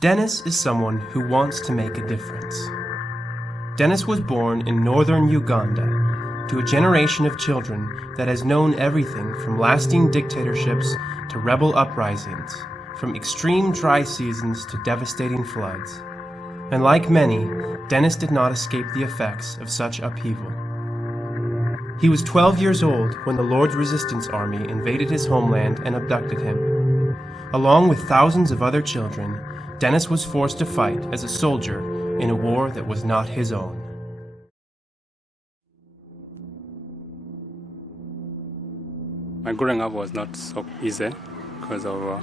Denis is someone who wants to make a difference. Denis was born in northern Uganda to a generation of children that has known everything from lasting dictatorships to rebel uprisings, from extreme dry seasons to devastating floods. And like many, Denis did not escape the effects of such upheaval. He was 12 years old when the Lord's Resistance Army invaded his homeland and abducted him. Along with thousands of other children, Denis was forced to fight as a soldier in a war that was not his own. My growing up was not so easy because of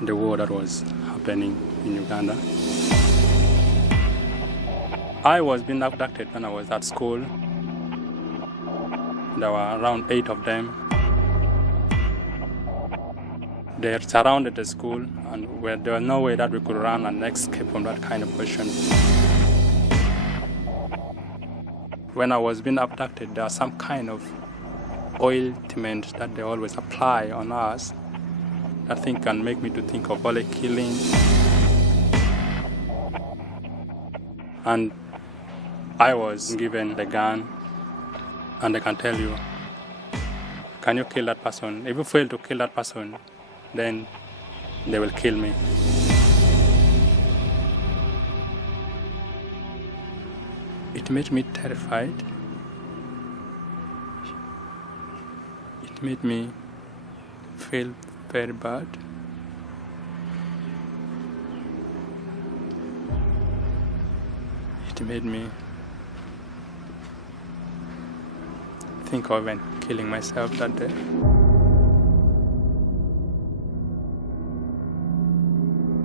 the war that was happening in Uganda. I was being abducted when I was at school. There were around 8 of them. They surrounded the school, and there was no way that we could run and escape from that kind of position. When I was being abducted, there was some kind of ointment that they always apply on us. That thing can make me to think of only killing. And I was given the gun, and they can tell you, can you kill that person? If you fail to kill that person, then they will kill me. It made me terrified. It made me feel very bad. It made me think of even killing myself that day.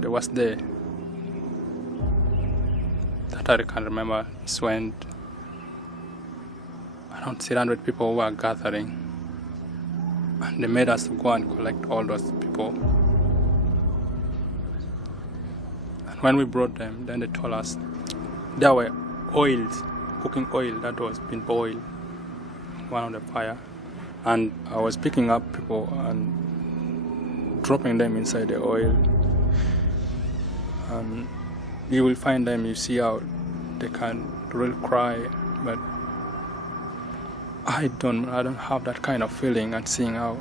The worst day that I can remember is when around 300 people were gathering, and they made us go and collect all those people. And when we brought them, then they told us there were oils, cooking oil that was being boiled in one of the fire. And I was picking up people and dropping them inside the oil. And you will find them, you see how they can really cry, but I don't have that kind of feeling and seeing how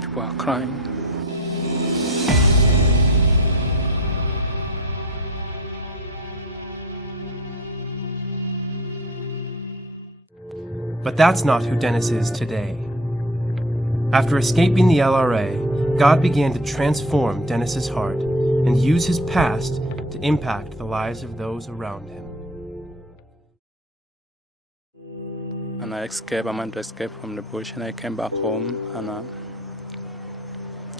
people are crying. But that's not who Denis is today. After escaping the LRA, God began to transform Denis's heart and use his past to impact the lives of those around him. And I managed to escape from the bush, and I came back home, and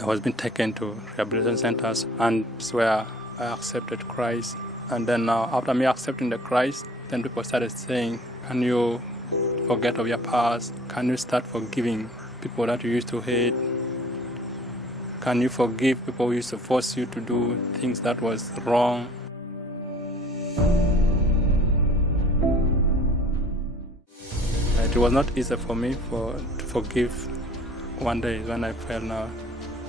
I was being taken to rehabilitation centers, and that's where I accepted Christ. And then now, after me accepting the Christ, then people started saying, can you forget of your past? Can you start forgiving people that you used to hate? Can you forgive people who used to force you to do things that was wrong? It was not easy for me to forgive. One day when I felt now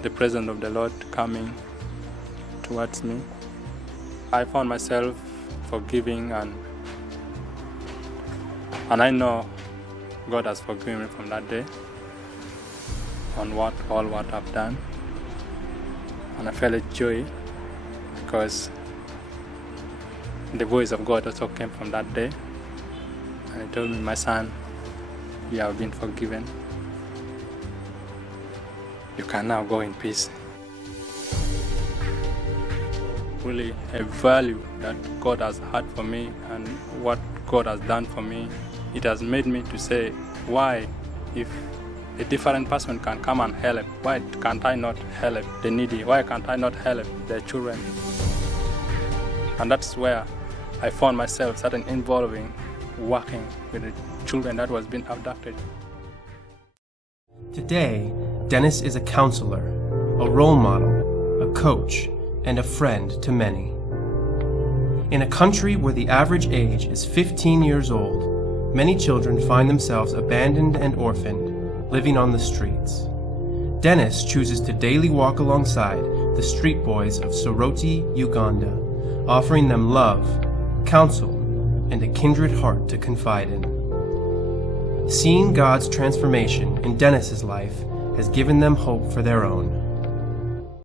the presence of the Lord coming towards me, I found myself forgiving, and I know God has forgiven me from that day on all what I've done. And I felt a joy because the voice of God also came from that day. And he told me, my son, you have been forgiven. You can now go in peace. Really a value that God has had for me and what God has done for me. It has made me to say, why, if a different person can come and help, why can't I not help the needy? Why can't I not help the children? And that's where I found myself starting involving, working with the children that was being abducted. Today, Denis is a counselor, a role model, a coach, and a friend to many. In a country where the average age is 15 years old, many children find themselves abandoned and orphaned, living on the streets. Denis chooses to daily walk alongside the street boys of Soroti, Uganda, offering them love, counsel, and a kindred heart to confide in. Seeing God's transformation in Denis's life has given them hope for their own.